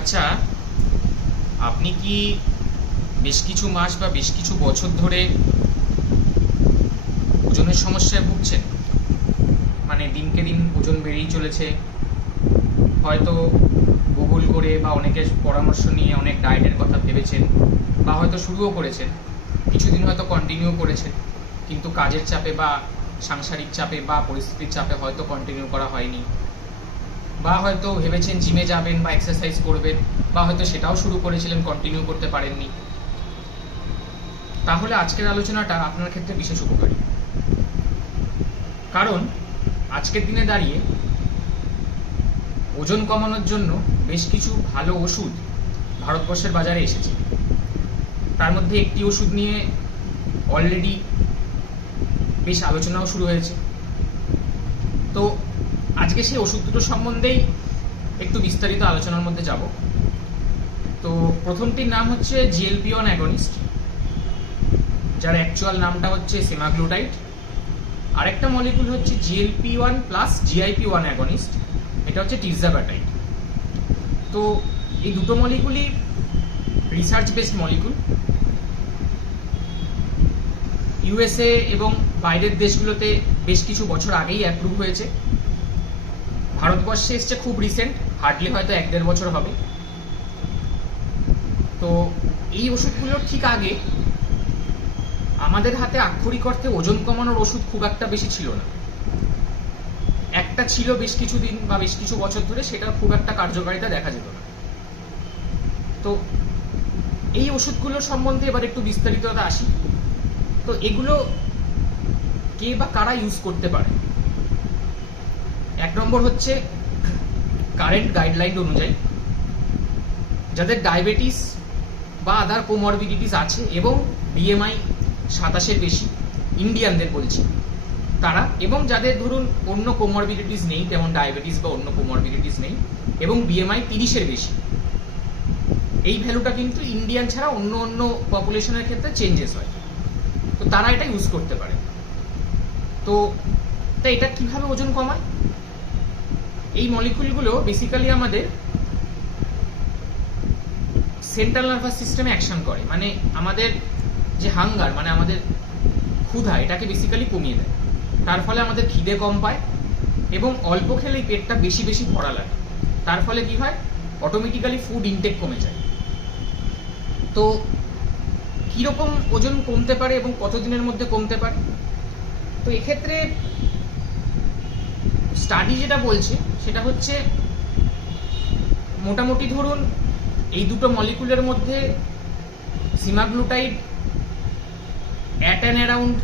আচ্ছা, আপনি কি বেশ কিছু মাস বা বেশ কিছু বছর ধরে ওজনের সমস্যায় ভুগছেন? মানে দিনকে দিন ওজন বেড়েই চলেছে। হয়তো গুগল করে বা অনেকের পরামর্শ নিয়ে অনেক ডায়েটের কথা ভেবেছেন, বা হয়তো শুরুও করেছেন, কিছুদিন হয়তো কন্টিনিউ করেছেন, কিন্তু কাজের চাপে বা সাংসারিক চাপে বা পরিস্থিতির চাপে হয়তো কন্টিনিউ করা হয়নি। বা হয়তো ভেবেছেন জিমে যাবেন বা এক্সারসাইজ করবেন, বা হয়তো সেটাও শুরু করেছিলেন, কন্টিনিউ করতে পারেননি। তাহলে আজকের আলোচনাটা আপনার ক্ষেত্রে বিশেষ উপকারী। কারণ আজকের দিনে দাঁড়িয়ে ওজন কমানোর জন্য বেশ কিছু ভালো ওষুধ ভারতবর্ষের বাজারে এসেছে। তার মধ্যে একটি ওষুধ নিয়ে অলরেডি বেশ আলোচনাও শুরু হয়েছে। তো আজকে সেই ওষুধ দুটো সম্বন্ধেই একটু বিস্তারিত আলোচনার মধ্যে যাব। তো প্রথমটির নাম হচ্ছে GLP-1 অ্যাগনিস্ট, যার অ্যাকচুয়াল নামটা হচ্ছে সেমাগ্লুটাইড। আরেকটা মলিকুল হচ্ছে GLP-1 প্লাস GIP-1 অ্যাগনিস্ট, এটা হচ্ছে টিরজাভাটাইড। তো এই দুটো মলিকুলই রিসার্চ বেসড মলিকুল। USA এবং বাইরের দেশগুলোতে বেশ কিছু বছর আগেই অ্যাপ্রুভ হয়েছে। ভারতবর্ষে এসছে খুব রিসেন্ট, হার্ডলি হয়তো 1-1.5 বছর হবে। তো এই ওষুধগুলোর ঠিক আগে আমাদের হাতে আক্ষরিক অর্থে ওজন কমানোর ওষুধ খুব একটা বেশি ছিল না। একটা ছিল বেশ কিছুদিন বা বেশ কিছু বছর ধরে, সেটার খুব একটা কার্যকারিতা দেখা যেত না। তো এই ওষুধগুলোর সম্বন্ধে এবার একটু বিস্তারিততা আসি। তো এগুলো কে বা কারা ইউজ করতে পারে? 1 নম্বর হচ্ছে কারেন্ট গাইডলাইন অনুযায়ী যাদের ডায়াবেটিস বা আদার কোমরবিডিটিস আছে এবং BMI 27-এর বেশি, ইন্ডিয়ানদের বলছি, তারা, এবং যাদের ধরুন অন্য কোমরবিডিটিস নেই, যেমন ডায়াবেটিস বা অন্য কোমরবিডিটিস নেই, এবং BMI 30-এর বেশি। এই ভ্যালুটা কিন্তু ইন্ডিয়ান ছাড়া অন্য অন্য পপুলেশনের ক্ষেত্রে চেঞ্জেস হয়। তো তারা এটা ইউজ করতে পারে। তো এটা কিভাবে ওজন কমায়? এই মলিকুলগুলো বেসিক্যালি আমাদের সেন্ট্রাল নার্ভাস সিস্টেমে অ্যাকশন করে, মানে আমাদের যে হাঙ্গার, মানে আমাদের ক্ষুধা, এটাকে বেসিক্যালি কমিয়ে দেয়। তার ফলে আমাদের খিদে কম পায় এবং অল্প খেলেই পেটটা বেশি বেশি ভরা লাগে। তার ফলে কি হয়? অটোমেটিক্যালি ফুড ইনটেক কমে যায়। তো কীরকম ওজন কমতে পারে এবং কতদিনের মধ্যে কমতে পারে? তো এক্ষেত্রে স্টাডি যেটা বলছে সেটা হচ্ছে মোটামুটি ধরুন এই দুটো মলিকুলের মধ্যে semaglutide at and around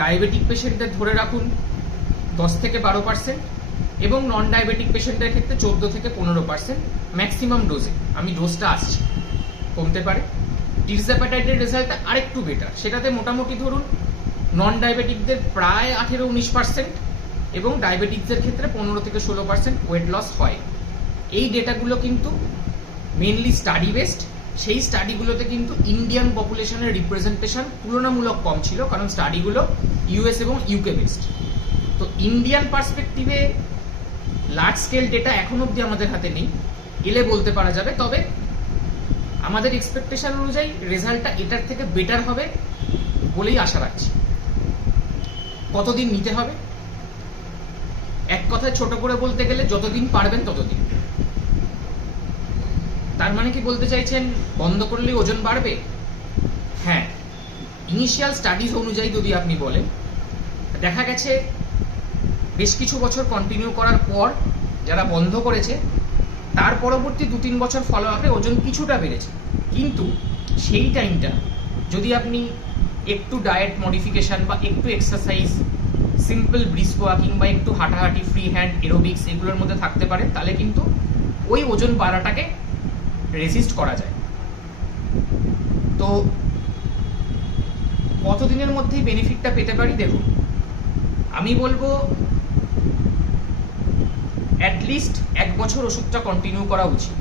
diabetic পেশেন্টদের ধরে রাখুন 10-12%, এবং নন ডায়াবেটিক পেশেন্টের ক্ষেত্রে 14-15% ম্যাক্সিমাম ডোজে, আমি ডোজটা আসছি, কমতে পারে। টিরজাভাটাইডের রেজাল্টটা আরেকটু বেটার, সেটাতে মোটামুটি ধরুন নন ডায়াবেটিকদের প্রায় 18-19% এবং ডায়াবেটিকদের ক্ষেত্রে 15-16% ওয়েট লস হয়। এই ডেটাগুলো কিন্তু মেনলি স্টাডি বেসড। সেই স্টাডিগুলোতে কিন্তু ইন্ডিয়ান পপুলেশনের রিপ্রেজেন্টেশন তুলনামূলক কম ছিল, কারণ স্টাডিগুলো US এবং UK বেসড। তো ইন্ডিয়ান পার্সপেক্টিভে লার্জ স্কেল ডেটা এখন অবধি আমাদের হাতে নেই, এলে বলতে পারা যাবে। তবে আমাদের এক্সপেকটেশন অনুযায়ী রেজাল্টটা এটার থেকে বেটার হবে বলেই আশা রাখছি। কতদিন নিতে হবে? এক কথায় ছোট করে বলতে গেলে যতদিন পারবেন ততদিন। তার মানে কি বলতে চাইছেন বন্ধ করলে ওজন বাড়বে? হ্যাঁ, ইনিশিয়াল স্টাডিজ অনুযায়ী যদি আপনি বলেন, দেখা গেছে বেশ কিছু বছর কন্টিনিউ করার পর যারা বন্ধ করেছে তার পরবর্তী 2-3 বছর ফলো আপে ওজন কিছুটা বেড়েছে। কিন্তু সেই টাইমটা যদি আপনি একটু ডায়েট মডিফিকেশান বা একটু এক্সারসাইজ, সিম্পল ব্রিস্ক ওয়াকিং বা একটু হাঁটাহাঁটি, ফ্রি হ্যান্ড এরোবিক্স, এগুলোর মধ্যে থাকতে পারেন, তাহলে কিন্তু ওই ওজন বাড়াটাকে রেজিস্ট করা যায়। তো কতদিনের মধ্যেই বেনিফিটটা পেতে পারি? দেখুন, আমি বলবো অ্যাটলিস্ট 1 বছর ওষুধটা কন্টিনিউ করা উচিত,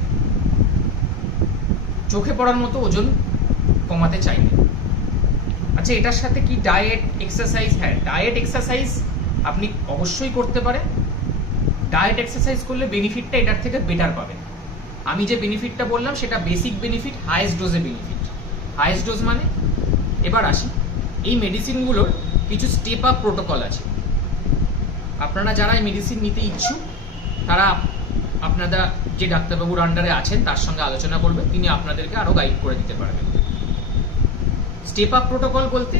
চোখে পড়ার মতো ওজন কমাতে চাইলে। আচ্ছা, এটার সাথে কি ডায়েট এক্সারসাইজ? হ্যাঁ, ডায়েট এক্সারসাইজ আপনি অবশ্যই করতে পারেন। ডায়েট এক্সারসাইজ করলে বেনিফিটটা এটার থেকে বেটার পাবেন। আমি যে বেনিফিটটা বললাম সেটা বেসিক বেনিফিট, হাইয়েস্ট ডোজে বেনিফিট। হাইয়েস্ট ডোজ মানে, এবার আসি, এই মেডিসিনগুলোর কিছু স্টেপ আপ প্রোটোকল আছে। আপনারা যারা এই মেডিসিন নিতে ইচ্ছুক তারা আপনারা যে ডাক্তারবাবুর আন্ডারে আছেন তার সঙ্গে আলোচনা করবে, তিনি আপনাদেরকে আরও গাইড করে দিতে পারবেন। স্টেপ আপ প্রোটোকল বলতে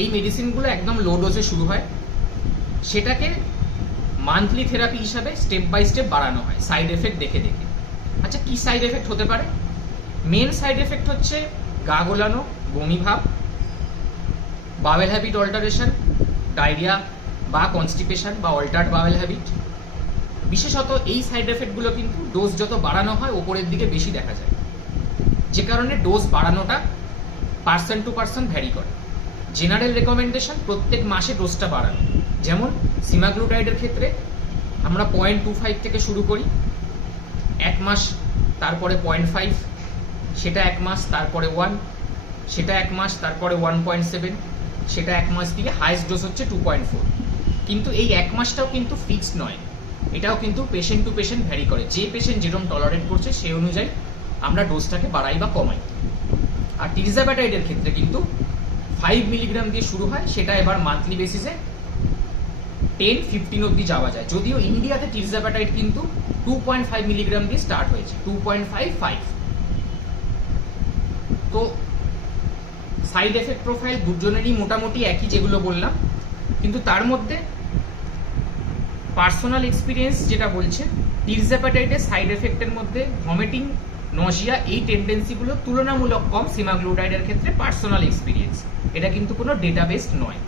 এই মেডিসিনগুলো একদম লো ডোজে শুরু হয়, সেটাকে মান্থলি থেরাপি হিসাবে স্টেপ বাই স্টেপ বাড়ানো হয় সাইড এফেক্ট দেখে দেখে। আচ্ছা, কি সাইড এফেক্ট হতে পারে? মেন সাইড এফেক্ট হচ্ছে গা গোলানো, বমি ভাব, বাওয়েল হ্যাবিট অল্টারেশন, ডায়রিয়া বা কনস্টিপেশন বা অল্টার্ড বাওয়েল হ্যাবিট। বিশেষত এই সাইড এফেক্টগুলো কিন্তু ডোজ যত বাড়ানো হয় ওপরের দিকে বেশি দেখা যায়, যে কারণে ডোজ বাড়ানোটা পার্সন টু পার্সন ভ্যারি করে। জেনারেল রেকমেন্ডেশন প্রত্যেক মাসে ডোজটা বাড়ানো। যেমন সিমাগ্লুটাইডের ক্ষেত্রে আমরা 0.25 থেকে শুরু করি, 1 মাস, তারপরে 0.5, সেটা 1 মাস, তারপরে 1, সেটা 1 মাস, তারপরে 1.7, সেটা 1 মাস দিয়ে হাইয়েস্ট ডোজ হচ্ছে 2.4। কিন্তু এই 1 মাসটাও কিন্তু ফিক্সড নয়, এটাও কিন্তু পেশেন্ট টু পেশেন্ট ভ্যারি করে। যে পেশেন্ট যেরকম টলারেট করছে সেই অনুযায়ী আমরা ডোজটাকে বাড়াই বা কমাই। আর টিরজাপ্যাটাইডের ক্ষেত্রে কিন্তু 5 মিলিগ্রাম দিয়ে শুরু হয়, সেটা এবার মান্থলি বেসিসে 10-15 অবধি যাওয়া যায়। যদিও ইন্ডিয়াতে টিরজাপ্যাটাইড কিন্তু 2.5 মিলিগ্রাম দিয়ে স্টার্ট হয়েছে, 2.55। তো সাইড এফেক্ট প্রোফাইল দুজনেরই মোটামুটি একই যেগুলো বললাম, কিন্তু তার মধ্যে পার্সোনাল এক্সপিরিয়েন্স যেটা বলছে টিরজাপ্যাটাইডের সাইড এফেক্টের মধ্যে ভমিটিং, নজিয়া, এই টেন্ডেন্সিগুলো তুলনামূলক কম সিমাগ্লুটাইডের ক্ষেত্রে। পার্সোনাল এক্সপিরিয়েন্স, এটা কিন্তু কোনো ডেটাবেসড নয়।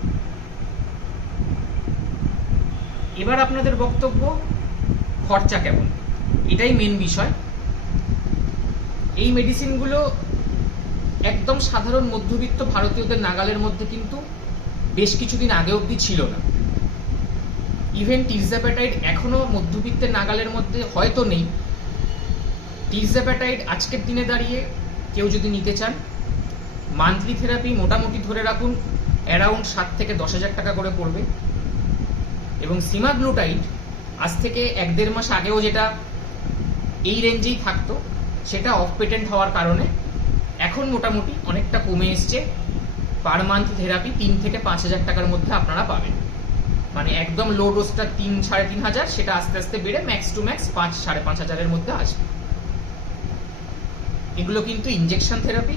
এবার আপনাদের বক্তব্য, খরচা কেমন, এটাই মেন বিষয়। এই মেডিসিনগুলো একদম সাধারণ মধ্যবিত্ত ভারতীয়দের নাগালের মধ্যে কিন্তু বেশ কিছুদিন আগে অবধি ছিল না। ইভেন টিরজাপ্যাটাইড এখনো মধ্যবিত্তের নাগালের মধ্যে হয়তো নেই। টিরজাপ্যাটাইড আজকের দিনে দাঁড়িয়ে কেউ যদি নিতে চান, মান্থলি থেরাপি মোটামুটি ধরে রাখুন অ্যারাউন্ড 7 থেকে 10,000 টাকা করে পড়বে। এবং সিমাগ্লুটাইড আজ থেকে 1-1.5 মাস আগেও যেটা এই রেঞ্জেই থাকতো, সেটা অফ পেটেন্ট হওয়ার কারণে এখন মোটামুটি অনেকটা কমে এসছে। পার মান্থ থেরাপি 3 থেকে 5,000 টাকার মধ্যে আপনারা পাবেন। মানে একদম লো ডোজটা 3-3.5 সেটা আস্তে আস্তে বেড়ে ম্যাক্স টু ম্যাক্স 5-5.5 মধ্যে আসবে। এগুলো কিন্তু ইনজেকশন থেরাপি,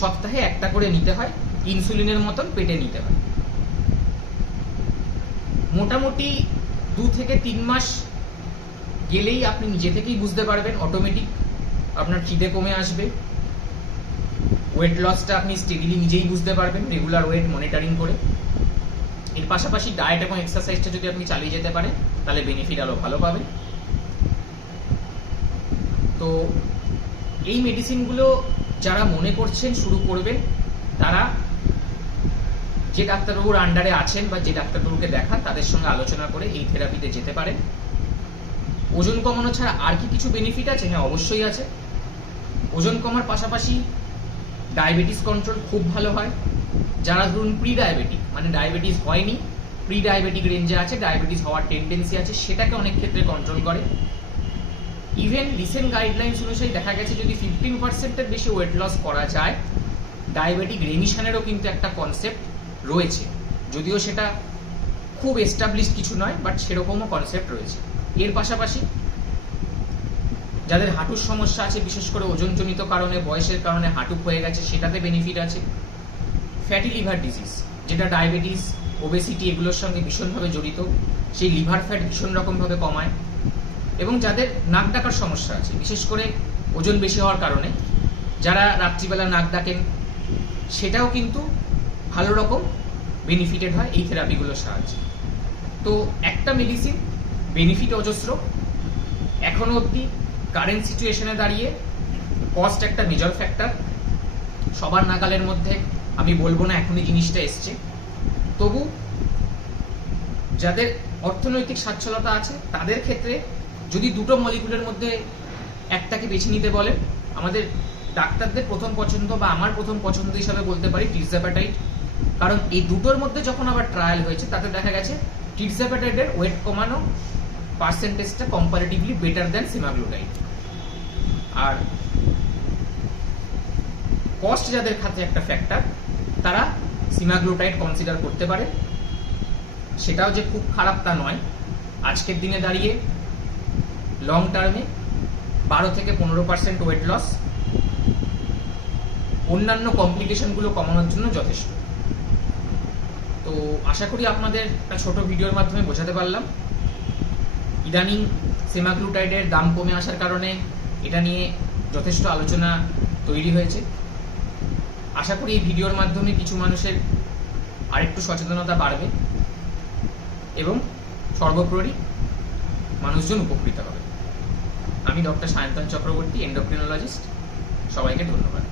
সপ্তাহে একটা করে নিতে হয়, ইনসুলিনের মতন পেটে নিতে হয়। মোটামুটি 2 থেকে 3 মাস গেলেই আপনি নিজে থেকেই বুঝতে পারবেন, অটোমেটিক আপনার খিদে কমে আসবে, ওয়েট লসটা আপনি স্টেডিলি নিজেই বুঝতে পারবেন রেগুলার ওয়েট মনিটরিং করে। এর পাশাপাশি ডায়েট এবং এক্সারসাইজটা যদি আপনি চালিয়ে যেতে পারেন তাহলে বেনিফিট আরও ভালো পাবেন। তো এই মেডিসিনগুলো যারা মনে করছেন শুরু করবেন, তারা যে ডাক্তারবাবুর আন্ডারে আছেন বা যে ডাক্তারবাবুকে দেখান তাদের সঙ্গে আলোচনা করে এই থেরাপিতে যেতে পারেন। ওজন কমানো ছাড়া আর কি কিছু বেনিফিট আছে? হ্যাঁ, অবশ্যই আছে। ওজন কমার পাশাপাশি ডায়াবেটিস কন্ট্রোল খুব ভালো হয়। যারা ধরুন প্রি ডায়াবেটিক, মানে ডায়াবেটিস হয়নি, প্রি ডায়াবেটিক রেঞ্জে আছে, ডায়াবেটিস হওয়ার টেন্ডেন্সি আছে, সেটাকে অনেক ক্ষেত্রে কন্ট্রোল করে। ইভেন রিসেন্ট গাইডলাইন্স অনুযায়ী দেখা গেছে যদি 15%-এর বেশি ওয়েট লস করা যায়, ডায়াবেটিক রেমিশনেরও কিন্তু একটা কনসেপ্ট রয়েছে। যদিও সেটা খুব এস্টাবলিশড কিছু নয়, বাট সেরকমও কনসেপ্ট রয়েছে। এর পাশাপাশি যাদের হাঁটুর সমস্যা আছে, বিশেষ করে ওজনজনিত কারণে, বয়সের কারণে হাঁটু হয়ে গেছে, সেটাতে বেনিফিট আছে। ফ্যাটি লিভার ডিজিজ, যেটা ডায়াবেটিস, ওবেসিটি এগুলোর সঙ্গে ভীষণভাবে জড়িত, সেই লিভার ফ্যাট ভীষণ রকমভাবে কমায়। এবং যাদের নাক ডাকার সমস্যা আছে, বিশেষ করে ওজন বেশি হওয়ার কারণে যারা রাত্রিবেলা নাক ডাকেন, সেটাও কিন্তু ভালো রকম বেনিফিটেড হয় এই থেরাপিগুলোর সাহায্যে। তো একটা মেডিসিন বেনিফিট অজস্র। এখনো অবধি কারেন্ট সিচুয়েশনে দাঁড়িয়ে কস্ট একটা মেজর ফ্যাক্টর। সবার নাগালের মধ্যে আমি বলবো না এখনই জিনিসটা এসছে, তবু যাদের অর্থনৈতিক সচ্ছলতা আছে তাদের ক্ষেত্রে যদি দুটো মলিকুলের মধ্যে একটাকে বেছে নিতে বলেন, আমাদের ডাক্তারদের প্রথম পছন্দ বা আমার প্রথম পছন্দ হিসাবে বলতে পারি টিরজাপ্যাটাইড। কারণ এই দুটোর মধ্যে যখন আবার ট্রায়াল হয়েছে তাতে দেখা গেছে টিরজাপ্যাটাইডের ওয়েট কমানো পার্সেন্টেজটা কম্পারেটিভলি বেটার দ্যান সিমাগ্লুটাইড। আর কস্ট যাদের কাছে একটা ফ্যাক্টর, তারা সিমাগ্লুটাইড কনসিডার করতে পারে। সেটাও যে খুব খারাপ তা নয়। আজকের দিনে দাঁড়িয়ে লং টার্মে 12 থেকে 15% ওয়েট লস অন্যান্য কমপ্লিকেশনগুলো কমানোর জন্য যথেষ্ট। তো আশা করি আপনাদের একটা ছোট ভিডিওর মাধ্যমে বোঝাতে পারলাম। ইদানিং সেমাগ্লুটাইডের দাম কমে আসার কারণে এটা নিয়ে যথেষ্ট আলোচনা তৈরি হয়েছে। আশা করি এই ভিডিওর মাধ্যমে কিছু মানুষের আরেকটু সচেতনতা বাড়বে এবং সর্বোপরি মানুষজন উপকৃত হবে। আমি ডক্টর সায়ন্তন চক্রবর্তী, এন্ডোক্রিনোলজিস্ট। সবাইকে ধন্যবাদ।